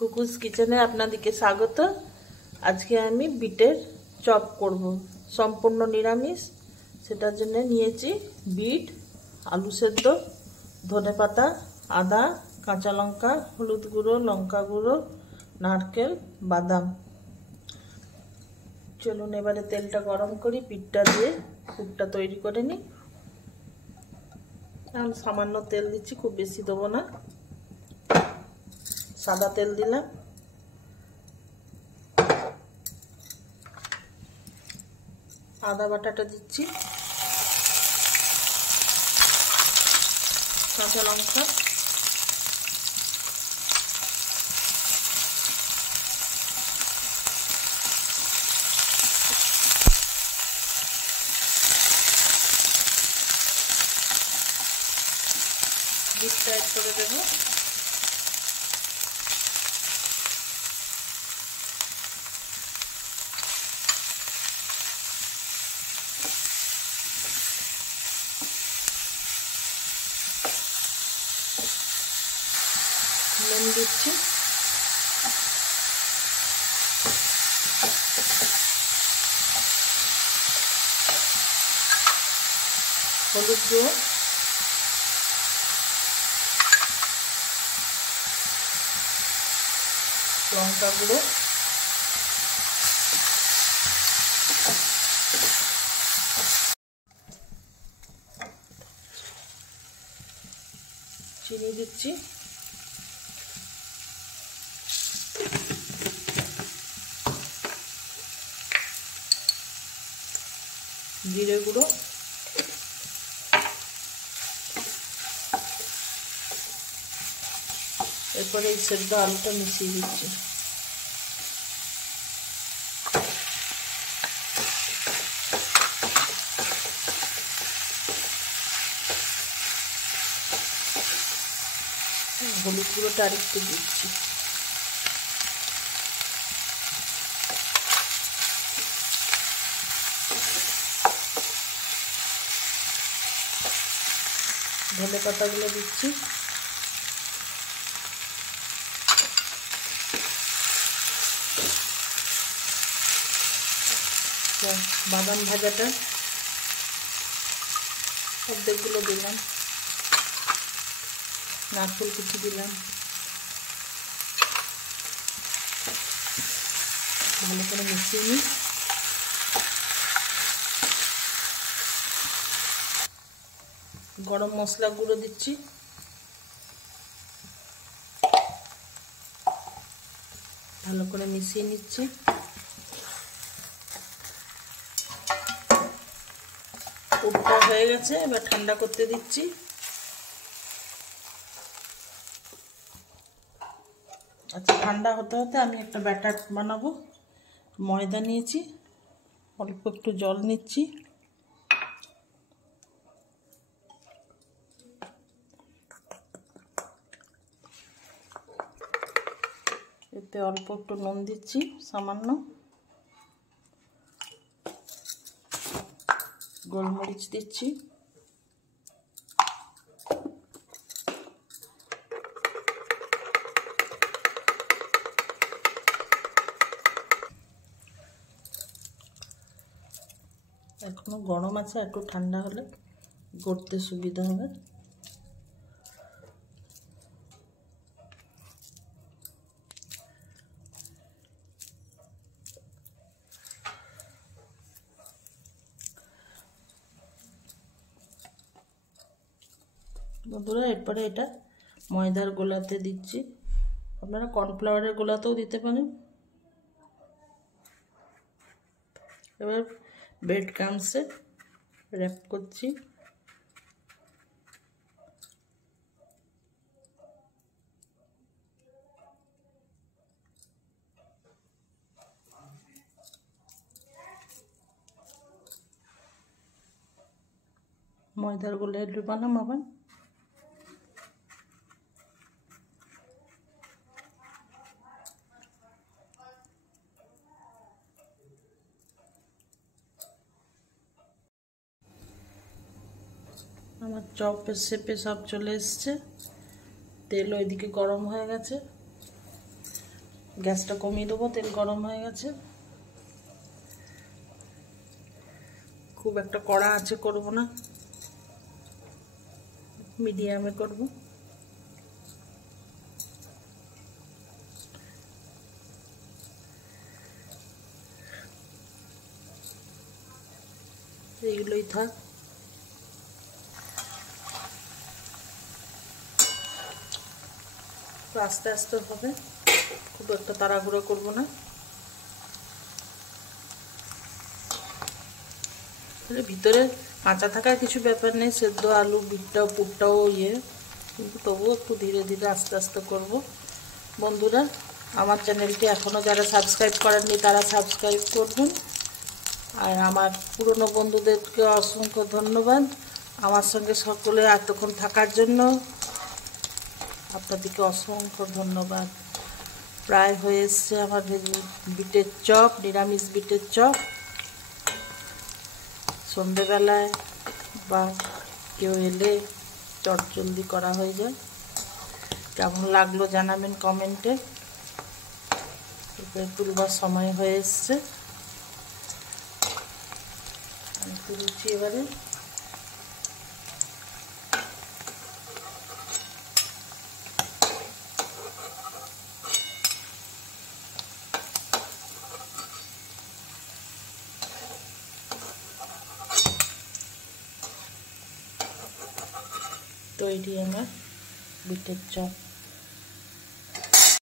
খুকুস কিচেনে আপনাদেরকে স্বাগত। আজকে আমি বিটের চপ করব, সম্পূর্ণ নিরামিষ। সেটার জন্য নিয়েছি বিট, আলু সেদ্ধ, ধনেপাতা, আদা, কাঁচা লঙ্কা, হলুদ গুঁড়ো, লঙ্কা গুঁড়ো, নারকেল, বাদাম। চলুন এবারে তেলটা গরম করি, বিটটা দিয়ে পুরটা তৈরি করে নিই। আমি সামান্য তেল দিচ্ছি, খুব বেশি দেবো না, সাদা তেল দিলাম। আদা বাটাটা দিচ্ছি, কাঁচা লঙ্কা, বিটটা অ্যাড করে দেবো। নুন দিচ্ছি, হলুদ গুঁড়ো, লঙ্কা গুঁড়ো, চিনি দিচ্ছি, জিরে গুঁড়ো, এরপরে এই সেদ্ধ আলুটা মিশিয়ে দিচ্ছি। হলুদ গুঁড়োটা আরেকটু দিচ্ছি। ধনে পাতাগুলো দিচ্ছি, বাদাম ভাজাটা অর্ধেকগুলো দিলাম, নারকেল কুচি দিলাম, ভালো করে মিশিয়ে নিই। গরম মশলা গুঁড়ো দিচ্ছি, ভালো করে মিশিয়ে নিচ্ছি। পুরটা হয়ে গেছে, এবার ঠান্ডা করতে দিচ্ছি। আচ্ছা, ঠান্ডা হতে হতে আমি একটা ব্যাটার বানাবো। ময়দা নিয়েছি, অল্প একটু জল নিচ্ছি, এতে অল্প একটু নুন দিচ্ছি, সামান্য গোলমরিচ দিচ্ছি, এখনো গরম আছে, একটু ঠান্ডা হলে গড়তে সুবিধা হবে। বন্ধুরা, এরপরে এটা ময়দার গোলাতে দিচ্ছি, আপনারা কর্নফ্লাওয়ারের গোলাতেও দিতে পারেন। এবার ব্রেড ক্রাম্বসে র্যাপ করছি, ময়দার গোলায় বানাম আবার। আমার চপের শেপে সব চলে এসছে, তেল ওইদিকে গরম হয়ে গেছে। গ্যাসটা কমিয়ে দেবো, তেল গরম হয়ে গেছে। খুব একটা কড়া আছে করব না, মিডিয়ামে করব। এইগুলোই থাক। আস্তে আস্তে হবে, খুব একটা তাড়াহুড়ো করব না। ভিতরে কাঁচা থাকার কিছু ব্যাপার নেই, সেদ্ধ আলু বিটটাও পুরটাও কিন্তু তবুও একটু ধীরে ধীরে আস্তে আস্তে করব। বন্ধুরা, আমার চ্যানেলটি এখনও যারা সাবস্ক্রাইব করেননি তারা সাবস্ক্রাইব করবেন। আর আমার পুরনো বন্ধুদেরকে অসংখ্য ধন্যবাদ আমার সঙ্গে সকলে এতক্ষণ থাকার জন্য। আপনাদেরকে অসংখ্য ধন্যবাদ। প্রায় হয়ে এসছে আমার বিটের চপ, নিরামিষ বিটের চপ। সন্ধেবেলায় বা কেউ এলে চটজলদি করা হয়ে যায়। কেমন লাগলো জানাবেন কমেন্টে। তুলবার সময় হয়ে এসছে, আমি তুলছি এবারে। তৈরি আমার বিটের চপ।